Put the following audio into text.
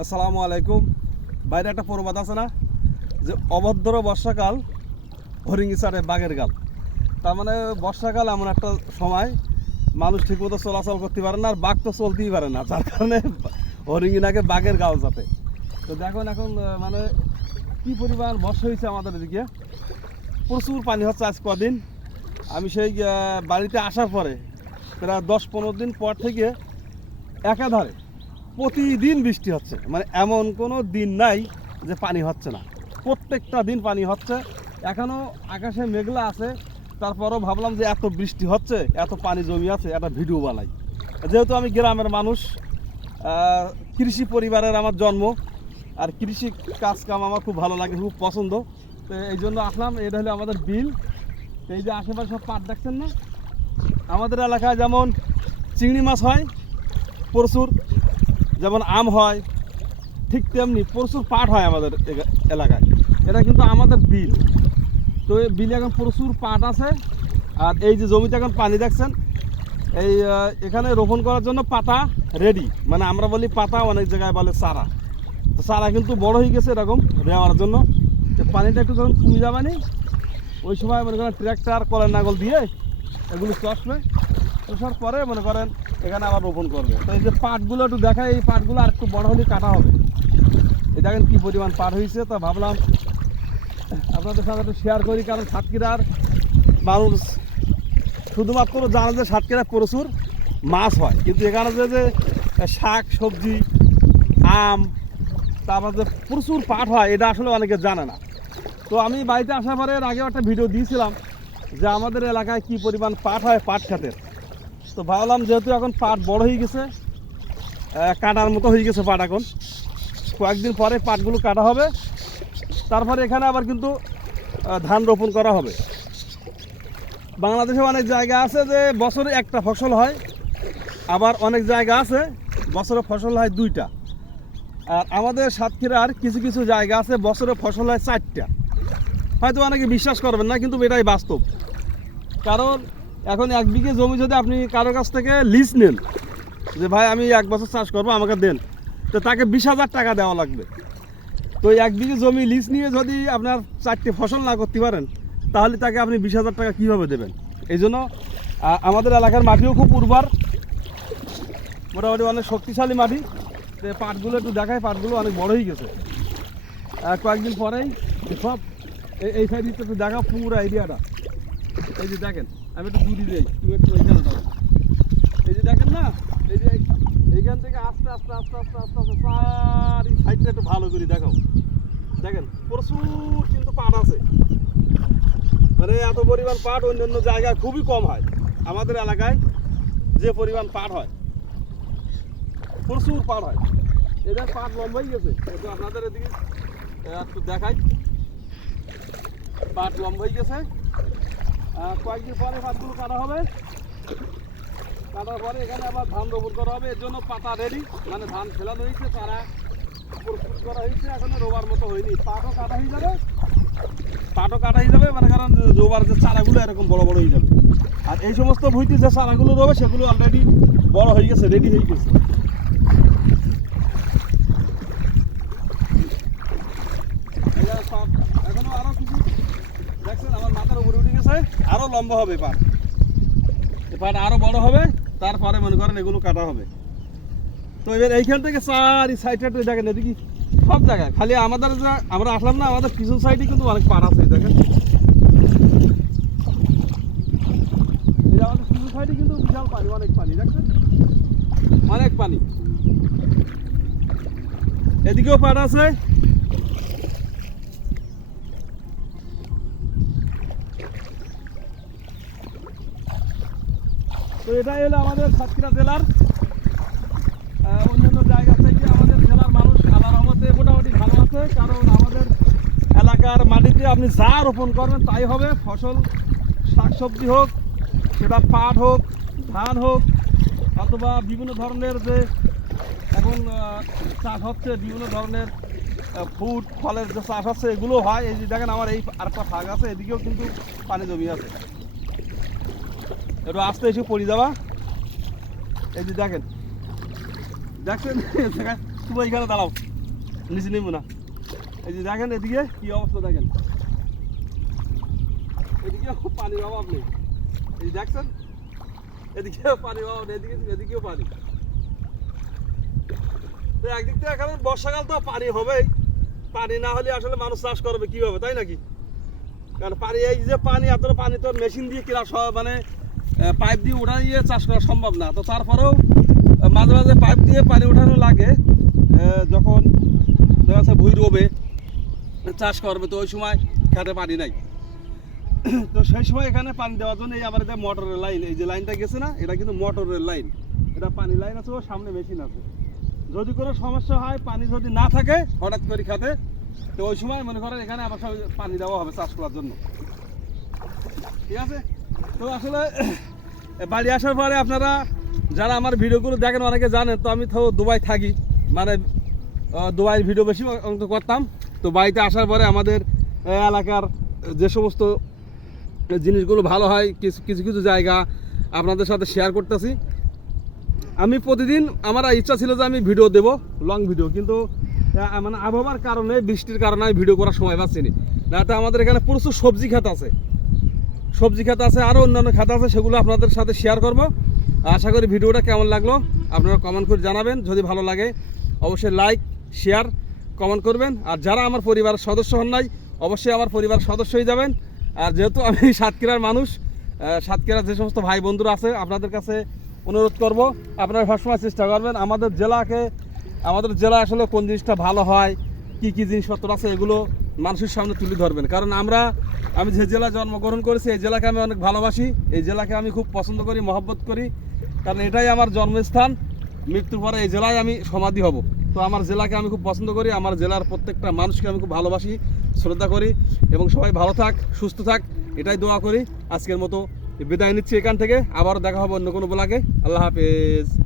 আসসালামু আলাইকুম। বাইরে একটা প্রবাদ আছে না? যে অভদ্র বর্ষাকাল হরিঙ্গি চারে বাঘের গাল। তার মানে বর্ষাকাল এমন একটা সময়, মানুষ ঠিকমতো চলাচল করতে পারে না আর বাঘ তো চলতেই পারে না, যার কারণে হরিঙ্গি নাকে বাঘের গাল যাতে তো দেখুন এখন মানে কি পরিমাণ বর্ষা হয়েছে আমাদের এদিকে। প্রচুর পানি হচ্ছে আজ কদিন। আমি সেই বাড়িতে আসার পরে, প্রায় দশ পনেরো দিন পর থেকে একাধারে প্রতিদিন বৃষ্টি হচ্ছে। মানে এমন কোনো দিন নাই যে পানি হচ্ছে না। প্রত্যেকটা দিন পানি হচ্ছে। এখনও আকাশে মেঘলা আছে। তারপরও ভাবলাম যে এত বৃষ্টি হচ্ছে, এত পানি জমি আছে, একটা ভিডিও বানাই। যেহেতু আমি গ্রামের মানুষ কৃষি পরিবারের আমার জন্ম, আর কৃষি কাজ কাম আমার খুব ভালো লাগে, খুব পছন্দ। তো এই জন্য আসলাম, এটা হলো আমাদের বিল। এই যে আশেপাশে সব পাট দেখছেন না? আমাদের এলাকায় যেমন চিংড়ি মাছ হয়, প্রচুর। যেমন আম হয়, ঠিক তেমনি প্রচুর পাট হয় আমাদের এলাকায়। এটা কিন্তু আমাদের বিল। তো এই বিলে এখন প্রচুর পাট আছে। আর এই যে জমিতে এখন পানি দেখছেন, এই এখানে রোপণ করার জন্য পাতা রেডি মানে আমরা বলি পাতা, অনেক জায়গায় বলে চারা। তো চারা কিন্তু বড় হয়ে গেছে এরকম দেওয়ার জন্য। তো পানিটা একটু যখন কমে যাবে নি, ওই সময় মনে করেন ট্র্যাক্টর, কলের নাগল দিয়ে এগুলো চষবে। চষার পরে মনে করেন এখানে আবার রোপণ করবে। তো এই যে পাটগুলো একটু দেখায় এই পাটগুলো আর একটু বড় হলে কাটা হবে। এই দেখেন কি পরিমাণ পাট হয়েছে, তা ভাবলাম আপনাদের সাথে একটু শেয়ার করি, কারণ সাতক্ষীরার মানুষ শুধুমাত্র জানে যে সাতক্ষীরা প্রচুর মাছ হয়, কিন্তু এখানে যে যে শাক, সবজি, আম, তারপর যে প্রচুর পাট হয়, এটা আসলে অনেকে জানে না। তো আমি বাড়িতে আসার পরে আগেও একটা ভিডিও দিয়েছিলাম যে আমাদের এলাকায় কি পরিমাণ পাট হয় পাট খাতের তো ভাবলাম যেহেতু এখন পাট বড় হয়ে গেছে কাটার মতো হয়ে গেছে পাট এখন। কয়েকদিন পরে পাটগুলো কাটা হবে। তারপরে এখানে আবার কিন্তু ধান রোপণ করা হবে। বাংলাদেশে অনেক জায়গা আছে যে বছরে একটা ফসল হয়, আবার অনেক জায়গা আছে বছরে ফসল হয় দুইটা। আর আমাদের সাতক্ষীরার কিছু কিছু জায়গা আছে বছরে ফসল হয় চারটা। হয়তো অনেকে বিশ্বাস করবেন না, কিন্তু এটাই বাস্তব। কারণ এখন এক বিঘে জমি যদি আপনি কারও কাছ থেকে লিজ নেন, যে ভাই আমি এক বছর চাষ করব, আমাকে দেন, তো তাকে বিশ হাজার টাকা দেওয়া লাগবে। তো এক বিঘে জমি লিজ নিয়ে যদি আপনার চারটে ফসল না করতে পারেন, তাহলে তাকে আপনি বিশ হাজার টাকা কীভাবে দেবেন? এই জন্য আমাদের এলাকার মাটিও খুব উর্বর, মোটামুটি অনেক শক্তিশালী মাটি। তো পাটগুলো একটু দেখায় পাটগুলো অনেক বড় হয়ে গেছে। কয়েকদিন পরেই সব এই- এই সাইডে একটু দেখা পুরো আইডিয়াটা। এই যে দেখেন। আমি একটু দূরে যাই তুমি একটু এখানে দাও। এই যে দেখেন না, এই যে এইখান থেকে আস্তে আস্তে আস্তে আস্তে আস্তে আস্তে সারি সাইডটা একটু ভালো করে দেখাও। দেখেন, প্রচুর কিন্তু পাট আছে। মানে এত পরিমাণ পাট অন্য অন্য জায়গায় খুবই কম হয়। আমাদের এলাকায় যে পরিমাণ পাট হয়, প্রচুর পাট হয়। এদের পাট লম্বাই গেছে। একটু আপনাদের এদিকে একটু দেখাই। পাট লম্বাই গেছে। কয়েকদিন পরে পাটগুলো কাটা হবে। কাটার পরে এখানে আবার ধান রোপণ করা হবে। এর জন্য পাতা রেডি মানে ধান ফেলানো হয়েছে তারা প্রস্তুত করা হয়েছে। এখনও রোবার মতো হয়নি। পাটও কাটা হয়ে যাবে। পাটও কাটা হয়ে যাবে মানে কারণ রোবার যে চারাগুলো এরকম বড় বড় হয়ে যাবে। আর এই সমস্ত ভুইতে যে চারাগুলো রোবে, সেগুলো অলরেডি বড় হয়ে গেছে রেডি হয়ে গেছে এই যে পাট এখনও আরও কিছু দেখছেন আমার মাথার উপরে উঠে আরও লম্বা হবে পাট। পাট আরও বড় হবে, তারপরে মনে করেন এগুলো কাটা হবে। তো এবার এইখান থেকে চারি সাইডটা একটু দেখেন, এদিকে সব জায়গায়। খালি আমাদের যা আমরা আসলাম না, আমাদের পিছন সাইডে কিন্তু অনেক পাট আছে, দেখেন। অনেক পানি অনেক পানি। এদিকেও পাট আছে তো এটাই হলো আমাদের সাতক্ষীরা জেলার অন্যান্য জায়গা থেকে আমাদের জেলার মানুষ আল্লাহ রহমতে মোটামুটি ভালো আছে, কারণ আমাদের এলাকার মাটিতে আপনি যা রোপণ করবেন তাই হবে। ফসল, শাকসবজি হোক, সেটা পাট হোক, ধান হোক, অথবা বিভিন্ন ধরনের যে এখন চাষ হচ্ছে, বিভিন্ন ধরনের ফুড ফলের যে চাষ হচ্ছে এগুলো হয়। এই যে দেখেন, আমার এই আরেকটা ফাঁক আছে, এদিকেও কিন্তু পানি জমি আছে। একটু আস্তে এসে পড়ে যাওয়া এই যে দেখেন। দেখছেন? তুমি এখানে দাঁড়াও। নিচে নেব না। এই যে দেখেন এদিকে কি অবস্থা দেখেন। এদিকে পানির অভাব নেই। এই দেখছেন? এদিকে পানির অভাব নেই, এদিকে এদিকেও পানি। একদিক থেকে এখন বর্ষাকাল তো পানি হবেই। পানি না হলে আসলে মানুষ চাষ করবে কীভাবে, তাই নাকি? কারণ পানি, এই যে পানি এতটা পানি তো মেশিন দিয়ে কিনা মানে পাইপ দিয়ে উঠা দিয়ে চাষ করা সম্ভব না। তো তারপরেও মাঝে মাঝে পাইপ দিয়ে পানি উঠানো লাগে যখন দেখা যাচ্ছে ভুই রোবে, চাষ করবে, তো ওই সময় খেতে পানি নাই। তো সেই সময় এখানে পানি দেওয়ার জন্য এই আবার এটা মোটরের লাইন এই যে লাইনটা গেছে না, এটা কিন্তু মোটরের লাইন এটা পানি লাইন আছে, ও সামনে মেশিন আছে। যদি কোনো সমস্যা হয়, পানি যদি না থাকে, হঠাৎ করে খাতে, তো ওই সময় মনে করেন এখানে আবার সব পানি দেওয়া হবে চাষ করার জন্য। ঠিক আছে? তো আসলে বাড়ি আসার পরে আপনারা যারা আমার ভিডিওগুলো দেখেন অনেকে জানেন, তো আমি তো দুবাই থাকি। মানে দুবাইয়ের ভিডিও বেশি অংশ করতাম। তো বাড়িতে আসার পরে আমাদের এলাকার যে সমস্ত জিনিসগুলো ভালো হয়, কিছু কিছু কিছু জায়গা আপনাদের সাথে শেয়ার করতেছি। আমি প্রতিদিন, আমার ইচ্ছা ছিল যে আমি ভিডিও দেব লং ভিডিও কিন্তু মানে আবহাওয়ার কারণে, বৃষ্টির কারণে আমি ভিডিও করার সময় পাচ্ছি না। আমাদের এখানে প্রচুর সবজি খাত আছে। সবজি খাত আছে আরও অন্যান্য খাত আছে, সেগুলো আপনাদের সাথে শেয়ার করব। আশা করি ভিডিওটা কেমন লাগল, আপনারা কমেন্ট করে জানাবেন, যদি ভালো লাগে, অবশ্যই লাইক শেয়ার কমেন্ট করবেন। আর যারা আমার পরিবারের সদস্য হন নাই, অবশ্যই আমার পরিবারের সদস্য হয়ে যাবেন। আর যেহেতু আমি সাতক্ষীরার মানুষ সাতক্ষীরার যে সমস্ত ভাই বন্ধুরা আছে, আপনাদের কাছে অনুরোধ করব, আপনারা সবসময় চেষ্টা করবেন, আমাদের জেলাকে, আমাদের জেলা আসলে কোন জিনিসটা ভালো হয়, কি কি জিনিসপত্র আছে, এগুলো মানুষের সামনে তুলে ধরবেন। কারণ আমরা, আমি যে জেলায় জন্মগ্রহণ করেছি, এই জেলাকে আমি অনেক ভালোবাসি। এই জেলাকে আমি খুব পছন্দ করি, মহব্বত করি। কারণ এটাই আমার জন্মস্থান। মৃত্যুর পরে এই জেলায় আমি সমাধি হব। তো আমার জেলাকে আমি খুব পছন্দ করি, আমার জেলার প্রত্যেকটা মানুষকে আমি খুব ভালোবাসি, শ্রদ্ধা করি এবং সবাই ভালো থাক, সুস্থ থাক, এটাই দোয়া করি। আজকের মতো বিদায় নিচ্ছি এখান থেকে। আবারও দেখা হবে অন্য কোনো ব্লগে। আল্লাহ হাফেজ।